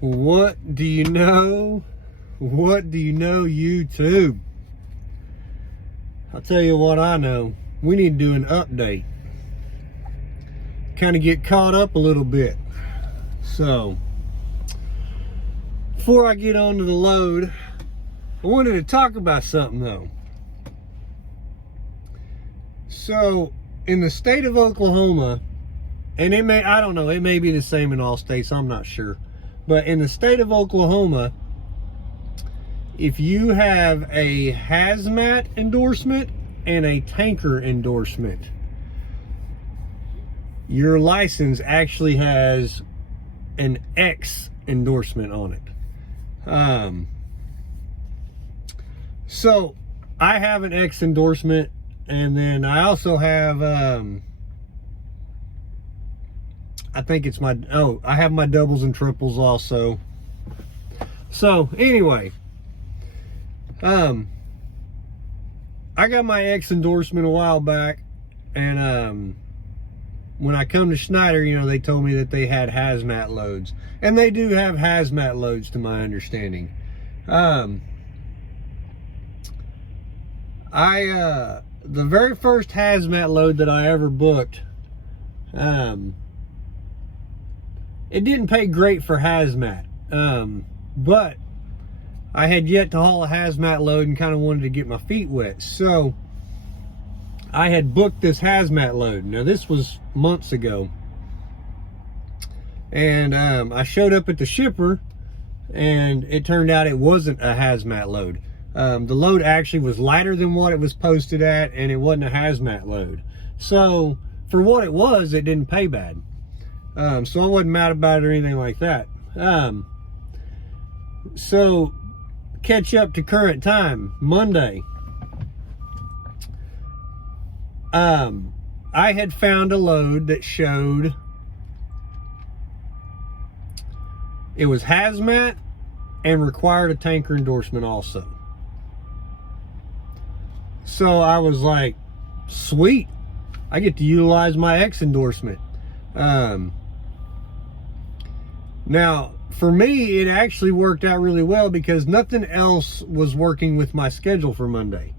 What do you know? What do you know, YouTube? I'll tell you what I know. We need to do an update. Kind of get caught up a little bit. So, before I get on to the load, I wanted to talk about something though. So, in the state of Oklahoma, and I don't know, it may be the same in all states, I'm not sure. But in the state of Oklahoma, if you have a hazmat endorsement and a tanker endorsement, your license actually has an X endorsement on it. So I have an X endorsement, and then I also have I think it's I have my doubles and triples also. So anyway, I got my X endorsement a while back, and when I come to Schneider, they told me that they had hazmat loads, and they do have hazmat loads to my understanding. The very first hazmat load that I ever booked, it didn't pay great for hazmat, but I had yet to haul a hazmat load and kind of wanted to get my feet wet. So I had booked this hazmat load. Now this was months ago. And I showed up at the shipper, and it turned out it wasn't a hazmat load. The load actually was lighter than what it was posted at, and it wasn't a hazmat load. So for what it was, it didn't pay bad. So I wasn't mad about it or anything like that. So catch up to current time, Monday. I had found a load that showed it was hazmat and required a tanker endorsement also. So I was like, sweet, I get to utilize my X endorsement. Now, for me, it actually worked out really well because nothing else was working with my schedule for Monday.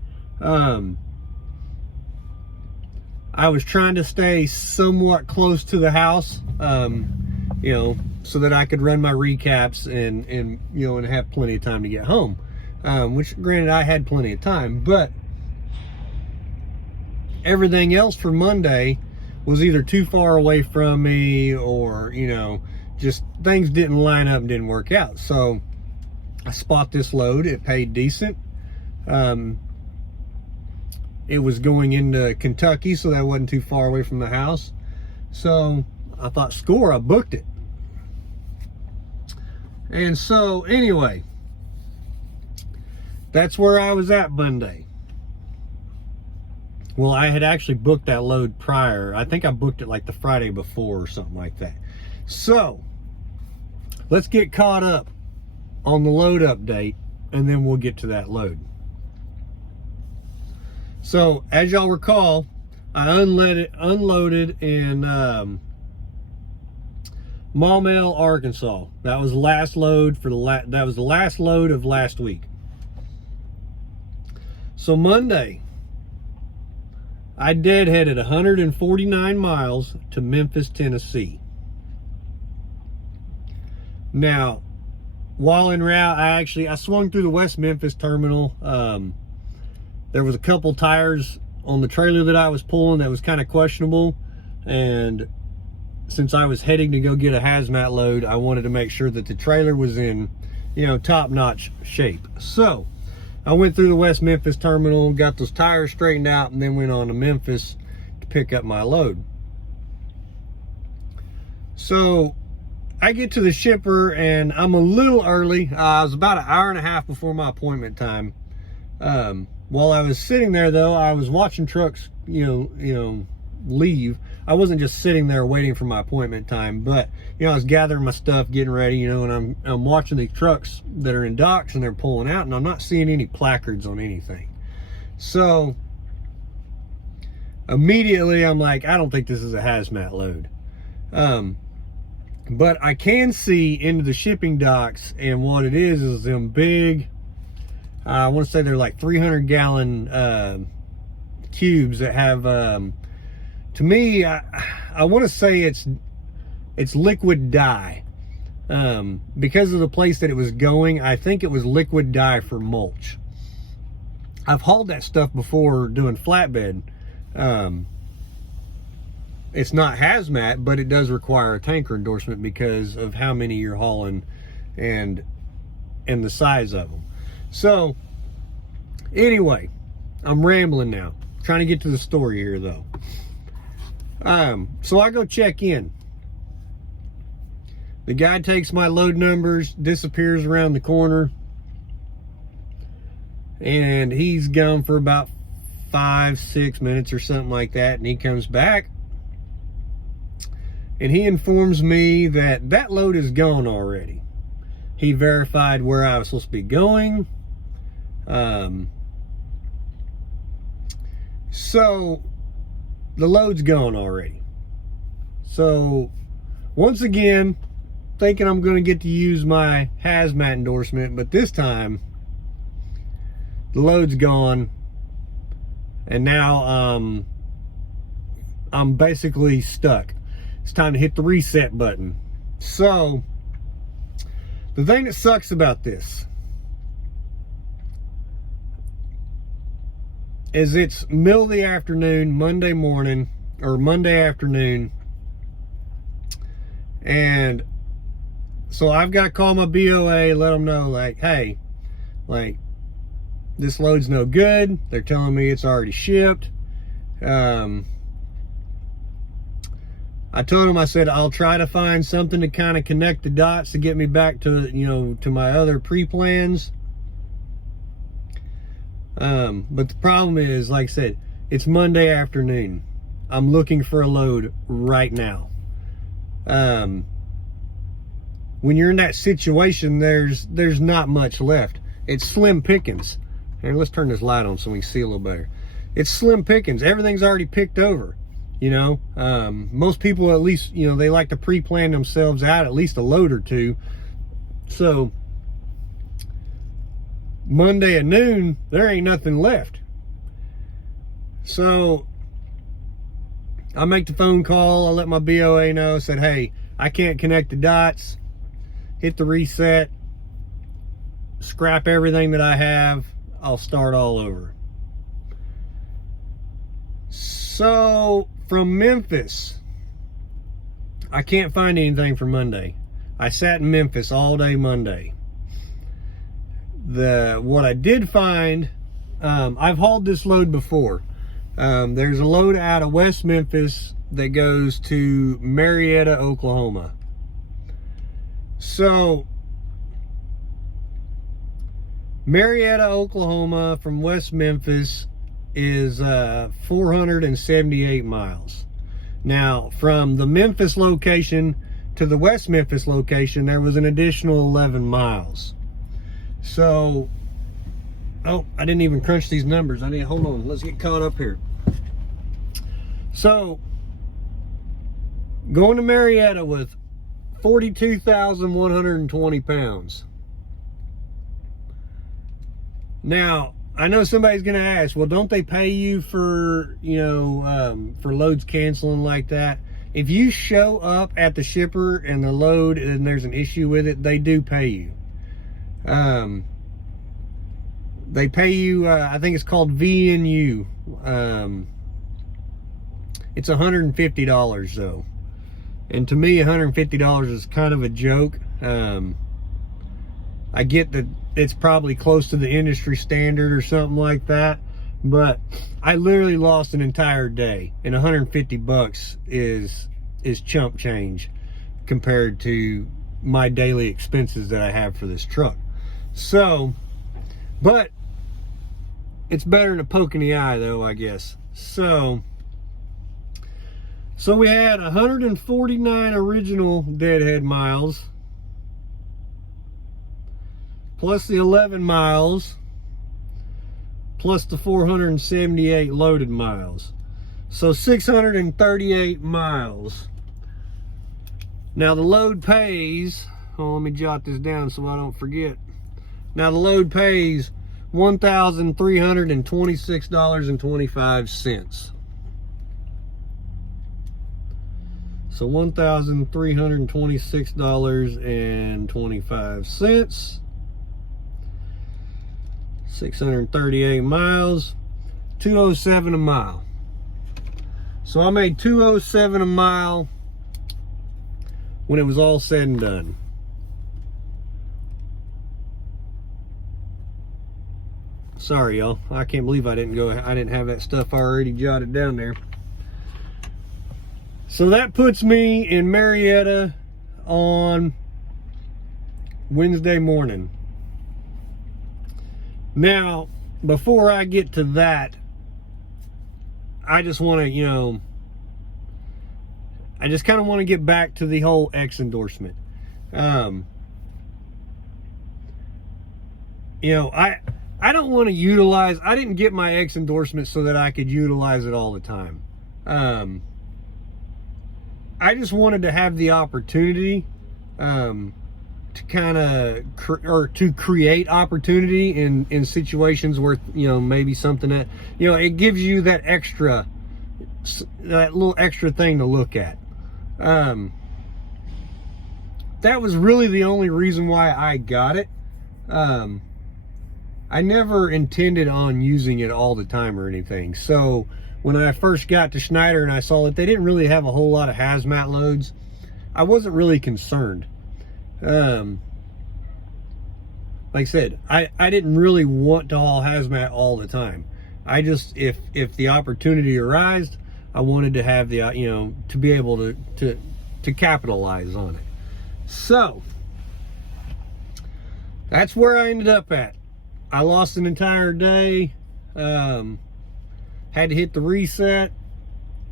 I was trying to stay somewhat close to the house, so that I could run my recaps and have plenty of time to get home. Which, granted, I had plenty of time, but everything else for Monday was either too far away from me, or just things didn't line up and didn't work out. So I spot this load. It paid decent. It was going into Kentucky, so that wasn't too far away from the house. So I thought, score, I booked it. And so anyway, that's where I was at Monday. Well, I had actually booked that load prior. I think I booked it like the Friday before or something like that. So let's get caught up on the load update, and then we'll get to that load. So as y'all recall, I unloaded in Maumelle, Arkansas. That was the last load for that was the last load of last week. So Monday, I deadheaded 149 miles to Memphis, Tennessee. Now, while en route, I swung through the West Memphis terminal. There was a couple tires on the trailer that I was pulling that was kind of questionable, and since I was heading to go get a hazmat load, I wanted to make sure that the trailer was in, top-notch shape. So I went through the West Memphis terminal, got those tires straightened out, and then went on to Memphis to pick up my load. So I get to the shipper, and I'm a little early. I was about an hour and a half before my appointment time. While I was sitting there, though, I was watching trucks, leave. I wasn't just sitting there waiting for my appointment time, but I was gathering my stuff, getting ready, and I'm watching these trucks that are in docks, and they're pulling out, and I'm not seeing any placards on anything. So immediately I'm like, I don't think this is a hazmat load. But I can see into the shipping docks, and what it is them big, I want to say they're like 300-gallon cubes that have, to me, I want to say it's liquid dye. Because of the place that it was going, I think it was liquid dye for mulch. I've hauled that stuff before doing flatbed. It's not hazmat, but it does require a tanker endorsement because of how many you're hauling and the size of them. So anyway, I'm rambling now. Trying to get to the story here though. So I go check in. The guy takes my load numbers, disappears around the corner, and he's gone for about 5-6 minutes or something like that, and he comes back and he informs me that that load is gone already. He verified where I was supposed to be going. So the load's gone already. So once again, thinking I'm going to get to use my hazmat endorsement, but this time the load's gone, and now I'm basically stuck. It's time to hit the reset button. So the thing that sucks about this is it's middle of the afternoon, Monday morning, or Monday afternoon, and so I've got to call my BOA, let them know, like, hey, like, this load's no good. They're telling me it's already shipped. I told them, I said, I'll try to find something to kind of connect the dots to get me back to, you know, to my other pre-plans. But the problem is, like I said, it's Monday afternoon. I'm looking for a load right now. When you're in that situation, there's not much left. It's slim pickings. Here, let's turn this light on so we can see a little better. It's slim pickings. Everything's already picked over. You know, most people, at least, you know, they like to pre-plan themselves out at least a load or two. So Monday at noon, there ain't nothing left. So I make the phone call. I let my BOA know, said, hey, I can't connect the dots. Hit the reset, scrap everything that I have. I'll start all over. So from Memphis, I can't find anything for Monday. I sat in Memphis all day Monday. What I did find, I've hauled this load before. There's a load out of West Memphis that goes to Marietta, Oklahoma. So Marietta, Oklahoma from West Memphis is 478 miles. Now, from the Memphis location to the West Memphis location, there was an additional 11 miles. So, oh, I didn't even crunch these numbers. Hold on, let's get caught up here. So, going to Marietta with 42,120 pounds. Now, I know somebody's going to ask, well, don't they pay you for, you know, for loads canceling like that? If you show up at the shipper and the load and there's an issue with it, they do pay you. They pay you, I think it's called VNU. It's $150 though. And to me, $150 is kind of a joke. I get that it's probably close to the industry standard or something like that, but I literally lost an entire day, and 150 bucks is chump change compared to my daily expenses that I have for this truck. So, but it's better than a poke in the eye though, I guess. So we had 149 original deadhead miles, plus the 11 miles, plus the 478 loaded miles. So 638 miles. Now the load pays, oh, let me jot this down so I don't forget. Now the load pays $1,326.25. So $1,326.25. 638 miles, 207 a mile. So I made 207 a mile when it was all said and done. Sorry, y'all. I can't believe I didn't have that stuff already jotted down there. So that puts me in Marietta on Wednesday morning. Now, before I get to that, I just want to, I just kind of want to get back to the whole X endorsement. I don't want to utilize, I didn't get my X endorsement so that I could utilize it all the time. I just wanted to have the opportunity to kind of to create opportunity in situations where maybe something that it gives you that little extra thing to look at. That was really the only reason why I got it. I never intended on using it all the time or anything. So when I first got to Schneider and I saw that they didn't really have a whole lot of hazmat loads, I wasn't really concerned. Like I said, I didn't really want to haul hazmat all the time. I just, if the opportunity arose, I wanted to have the, to be able to capitalize on it. So that's where I ended up at. I lost an entire day, had to hit the reset,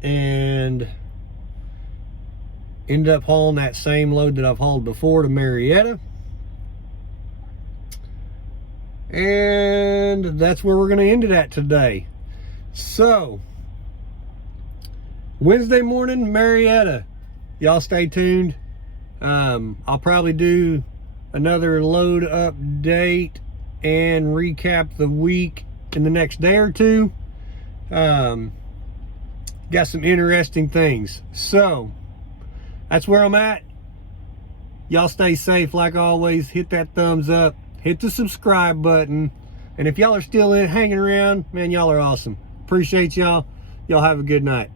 and ended up hauling that same load that I've hauled before to Marietta. And that's where we're going to end it at today. So, Wednesday morning, Marietta. Y'all stay tuned. I'll probably do another load update and recap the week in the next day or two. Got some interesting things. So, that's where I'm at. Y'all stay safe like always. Hit that thumbs up. Hit the subscribe button. And if y'all are still hanging around, man, y'all are awesome. Appreciate y'all. Y'all have a good night.